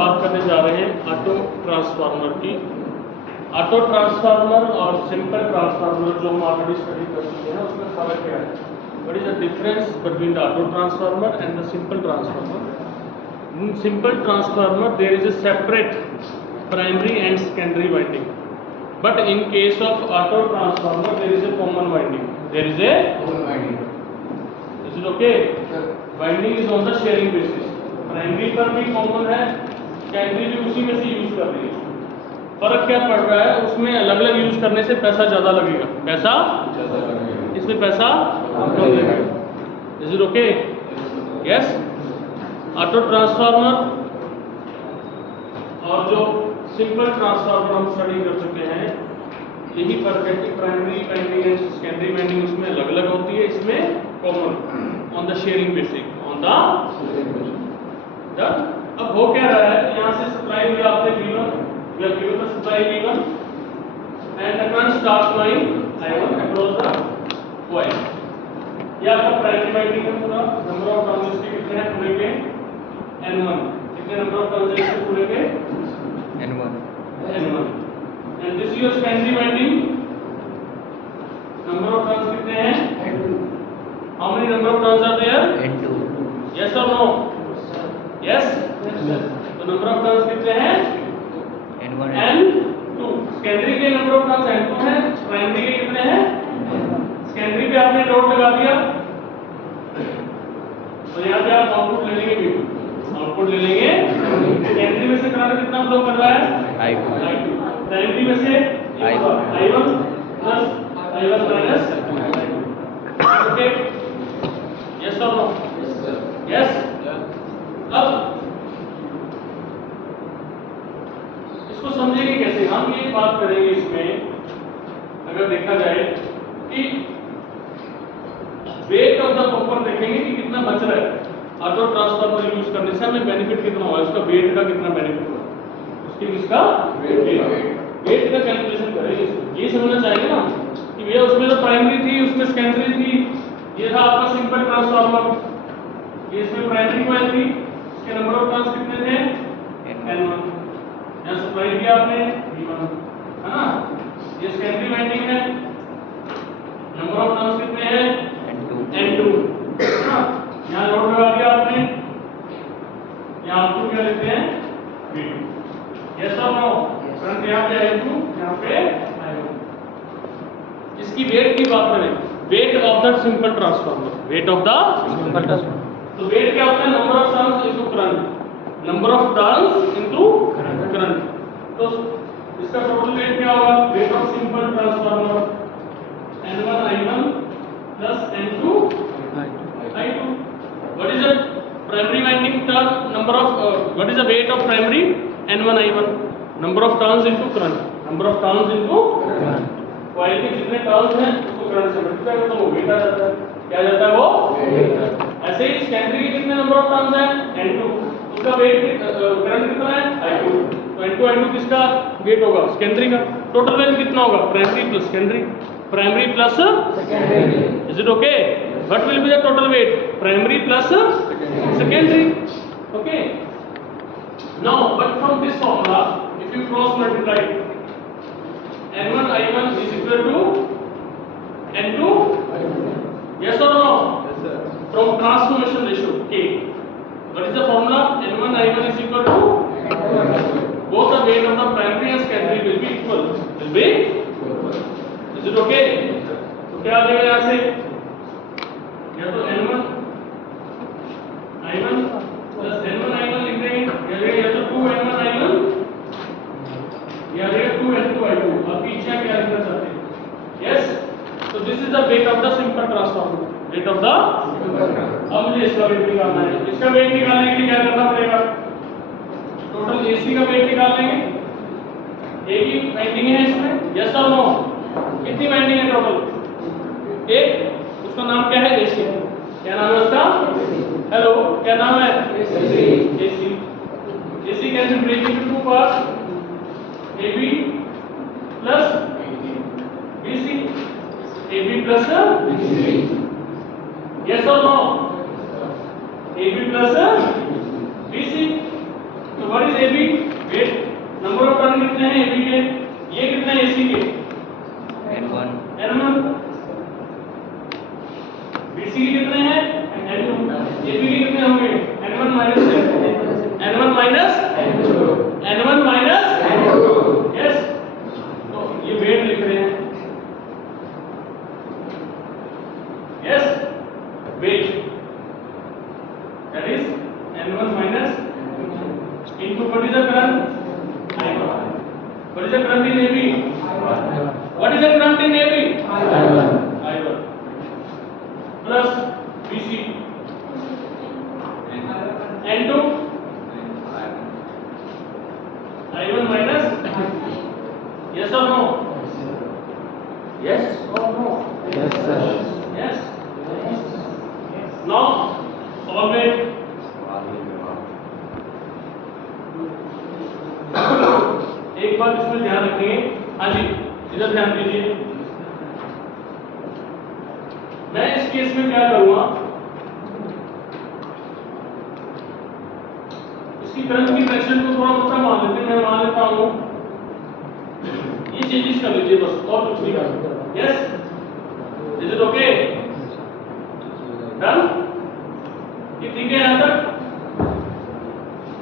बात करने जा रहे हैं ऑटो ट्रांसफार्मर की। ऑटो ट्रांसफार्मर और सिंपल ट्रांसफार्मर जो हम ऑलरेडी स्टडी कर चुके हैं उसमें फ़र्क क्या है? What is the difference between the auto transformer and the simple transformer? In simple transformer there is a separate primary and secondary winding, but in case of auto transformer there is a common winding. There is a common winding. Is it okay? Winding is on the sharing basis. Primary पर भी common है, secondary भी उसी में से use कर रही है। फर्क क्या पड़ रहा है? उसमें अलग अलग यूज करने से पैसा ज़्यादा लगेगा, पैसा ज़्यादा लगेगा, इसमें पैसा कम लगेगा। Is it okay? Yes? Auto transformer और जो सिंपल ट्रांसफार्मर हम स्टडी कर चुके हैं, यही फर्क है कि primary winding and secondary winding उसमें अलग अलग होती है, इसमें common on the sharing basic on the. अब हो क्या रहा है, यहाँ से सप्लाई दिया आपने V1, we have given the supply V1 and the current start flowing I1 across the coil. ये आपका प्राइमरी वाइंडिंग है पूरा। नंबर ऑफ टर्न्स इसके कितने हैं पूरे के? N1। कितने नंबर ऑफ टर्न्स है इसके पूरे के? N1। And this is your secondary winding. Number of turns कितने हैं? N2। How many number of turns are there? N2। Yes और नो? यस। तो नंबर ऑफ टर्न्स कितने हैं? N1। N2। सेकेंडरी के नंबर ऑफ टर्न्स N2 हैं, primary के कितने हैं? सेकेंडरी पे आपने डॉट लगा दिया, तो यहाँ पे आप आउटपुट ले लेंगे V2, आउटपुट ले लेंगे। सेकेंडरी में से करंट कितना फ्लो कर रहा है? I2। प्राइमरी में से I1 plus I1 minus I2। Okay, yes और नो? यस। अब इसको समझेंगे कैसे? हम ये बात करेंगे इसमें, अगर देखा जाए कि वेट ऑफ द कॉपर देखेंगे कि कितना बच रहा है। ऑटो ट्रांसफार्मर यूज करने से हमें बेनिफिट कितना हुआ, इसका वेट का कितना बेनिफिट हुआ, उसके इसका वेट का कैलकुलेशन करेंगे। ये समझना चाहिए ना कि भैया उसमें तो प्राइमरी थी, उसमें सेकेंडरी थी, ये था आपका सिंपल ट्रांसफार्मर, ये इसमें प्राइमरी कॉइल थी, इसके नंबर ऑफ टर्न्स कितने थे? N1। यहाँ सप्लाई दिया आपने V1, है ना? ये सेकेंडरी वाइंडिंग है, नंबर ऑफ टर्न्स कितने हैं? N2। यहाँ लोड लगा दिया आपने, यहाँ आउटपुट क्या लेते हैं? V2। यस और नो? करंट यहाँ पे I2, यहाँ पे I1। इसकी वेट की बात करें, weight of the simple transformer, weight of the simple transformer, तो वेट क्या होता है? Number of turns into current, number of turns into current. तो इसका टोटल वेट क्या होगा? Weight of simple transformer N1 I1 plus N2 I2। What is the primary winding turn number of what is the weight of primary? N1 I1, number of turns into current, number of turns into coil के जितने turns हैं उसको current से multiply करते हैं, वो wait आ जाता है। क्या जाता है वो? ऐसे ही सेकेंडरी के कितने नंबर ऑफ टर्न्स हैं? N2, उसका वेट करंट कितना है? I2। तो N2 I2 किसका वेट होगा? सेकेंडरी का। टोटल वेट कितना होगा? Primary plus secondary, primary plus secondary। Is it okay? What will be the total weight? Primary plus secondary। Okay, now but from this formula if you cross multiply, N1 I1 is equal to N2 yes or no? Yes sir। From transformation ratio K, what is the formula? N1 I1 is equal to both the weight of the primary and secondary will be equal, will be। Is it okay? तो क्या आ जाएगा यहाँ से? या तो N1 I1 plus N1 I1 लिख देंगे, या तो 2 N1 I1 या 2 N2 I2। आपकी इच्छा क्या लिखना चाहते हैं? यस। तो this is the weight of the simple transformer, weight of the. अब मुझे इसका वेट निकालना है। इसका वेट निकालने के लिए क्या करना पड़ेगा? टोटल AC का वेट निकाल लेंगे। A की वाइंडिंग है इसमें, यस और नो? कितनी वाइंडिंग है टोटल? एक। उसका नाम क्या है? AC। क्या नाम है उसका? हेलो, क्या नाम है? AC। AC can be break into two parts, AB plus BC, AB plus BC। Yes और no? AB plus BC। So what is AB wait number of turn कितने हैं AB के, ये कितने हैं AC के N1 N1, BC के कितने हैं N2, AB के कितने होंगे N1 माइनस N2, यस। तो ये वेट लिख रहे हैं, yes weight that is N1 minus into what is the current I1, what is the current in AB, what is the current in AB I1 plus BC N2 I1 minus, yes or no, yes or no, Yes sir. yes, now solve it। एक बात इसमें ध्यान रखेंगे, हाँ जी इधर ध्यान दीजिए। मैं इस केस में क्या करूंगा, इसकी करंट की डायरेक्शन को थोड़ा मोटा मान लेते हैं, मैं मान लेता हूं ये चेंजेस कर लीजिए बस, और कुछ नहीं करना। Yes, is it okay, done, ये ठीक है यहां तक।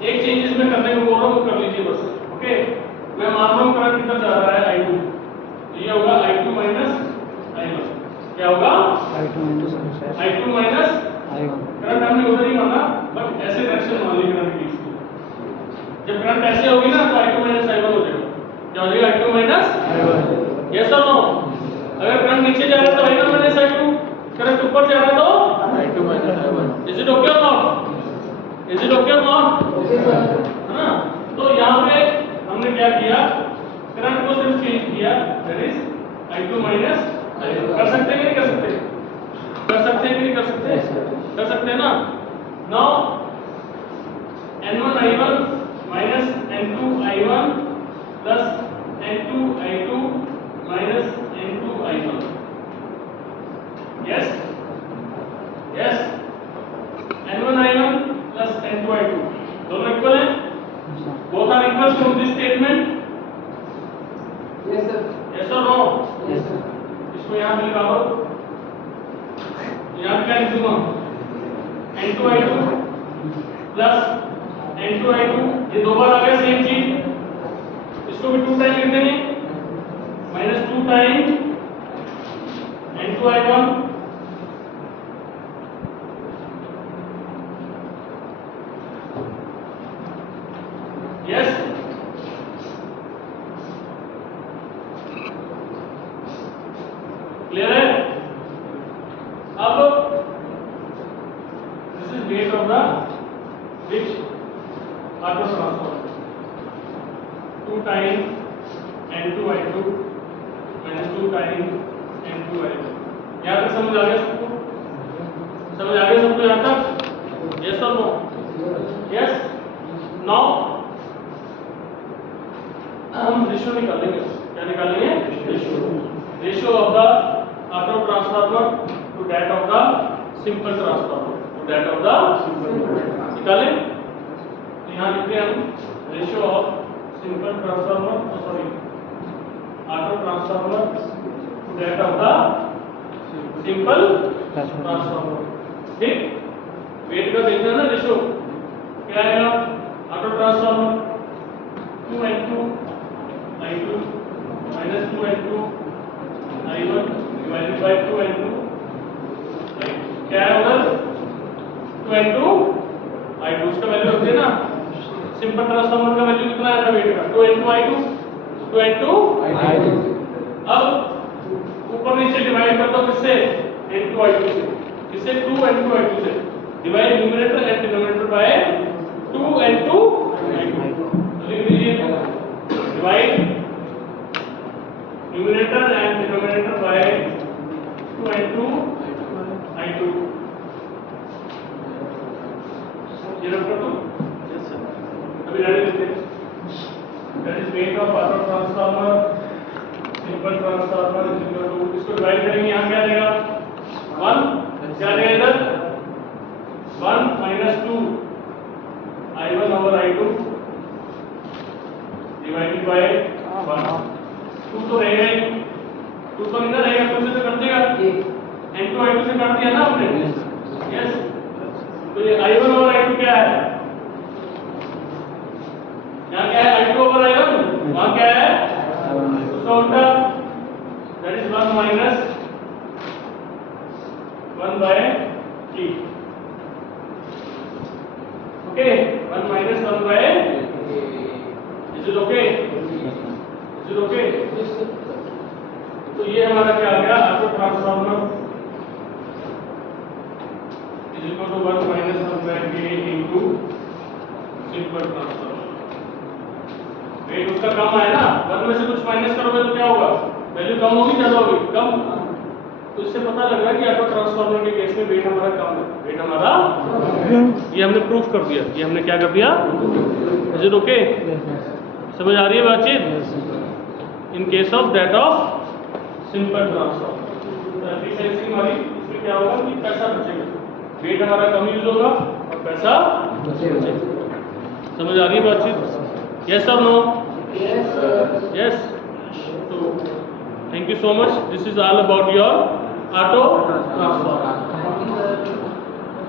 एक चेंजेस में करने को बोल रहा हूं वो कर लीजिए बस, ओके। मैं मान रहा हूं करंट कितना जा रहा है I2, तो ये होगा I2 माइनस I1, क्या होगा I2 माइनस I1। करंट हमने उधर ही माना, बट ऐसे डायरेक्शन मान ली करंट की। जब करंट ऐसे होगी ना तो I2 माइनस I1 हो जाएगा, क्या हो जाएगा I2 माइनस I1, यस और नो। अगर करंट नीचे जा रहा है तो I1 माइनस I2, करंट ऊपर जा रहा है तो I2 minus I1। Is it okay और नॉट, इज इट ओके और नॉट, है ना। तो यहाँ पे हमने क्या किया, करंट को सिर्फ चेंज किया, that is I2 minus I1। कर सकते हैं कि नहीं कर सकते, कर सकते हैं कि नहीं कर सकते, कर सकते हैं ना। Now N1 I1 minus N2 I1 plus N2 I2 minus N2 I1, yes yes, N1 I1 plus N2 I2 दोनों इक्वल हैं, both are equal from this statement, yes sir, yes or no, yes sir। इसको यहाँ पे लिखा हो, यहाँ पे क्या लिख दूंगा, N2 I2 plus N2 I2, ये दो बार आ गया सेम चीज, इसको भी 2 टाइम लिख देंगे, minus 2 time N2 I1 yes, clear है। अब this is weight of the which auto transformer, 2 time N2 I2 minus 2 time N2 I2। यहाँ तक समझ आ गया सबको, समझ आ गया सबको यहाँ तक, यस और नो, यस। नाउ हम रेशियो निकालेंगे, क्या निकालेंगे, ratio of the auto transformer to that of the simple transformer, to that of the निकालें। तो यहाँ लिखते हैं हम ratio of simple transformer, sorry auto transformer to that of the simple transformer, ठीक। वेट का देखना ना रेशियो क्या आएगा, auto transformer 2N2 I2 minus 2N2 I1 divided by 2N2 I2, क्या है उधर 2N2 I2, उसका वैल्यू होती है ना, सिंपल ट्रांसफार्मर का वैल्यू कितना आया था वेट का, 2N2 I2, 2N2 I2। अब ऊपर नीचे डिवाइड कर दो किससे, N2 I2 से, किससे 2N2 I2 से, divide numerator and denominator by 2N2 I2, लिख दीजिए, divide numerator and denominator by 2N2 I2, ये रख दो, यस सर। अभी रेडी लिखते हैं, that is weight of auto transformer simple transformer is equal to, इसको डिवाइड करेंगे, यहाँ क्या आएगा 1, क्या आएगा इधर 1 minus 2 I1 over I2 divided by 1। 2 तो रहेगा ही, 2 तो नहीं ना रहेगा, 2 से तो कट देगा। n2 i2 से काट दिया ना आपने। यस, तो ये i1 और i2 क्या है? यहाँ क्या है? i2 over i1, वहाँ क्या है? उसका उल्टा, that is 1 minus 1 by t। Okay, 1 minus 1 by, is it okay? Is it okay? तो ये हमारा क्या आ गया? Auto transformer is equal to 1 minus 1 by k into simple transformer. Weight उसका कम है ना, 1 में से कुछ माइनस करोगे तो क्या होगा? वैल्यू कम होगी, ज्यादा होगी? कम। तो इससे पता लग रहा है कि ऑटो ट्रांसफार्मर के केस में वेट हमारा कम है, वेट हमारा, ये हमने प्रूफ कर दिया, ये हमने क्या कर दिया? Is it okay? समझ आ रही है बातचीत? In case of that of simple transformer, तो एफिशिएंसी हमारी इसमें क्या होगा कि पैसा बचेगा, वेट हमारा कम यूज होगा और पैसा बचेगा। समझ आ रही है बातचीत? यस और नो? यस। तो thank you so much, this is all about your auto transformer.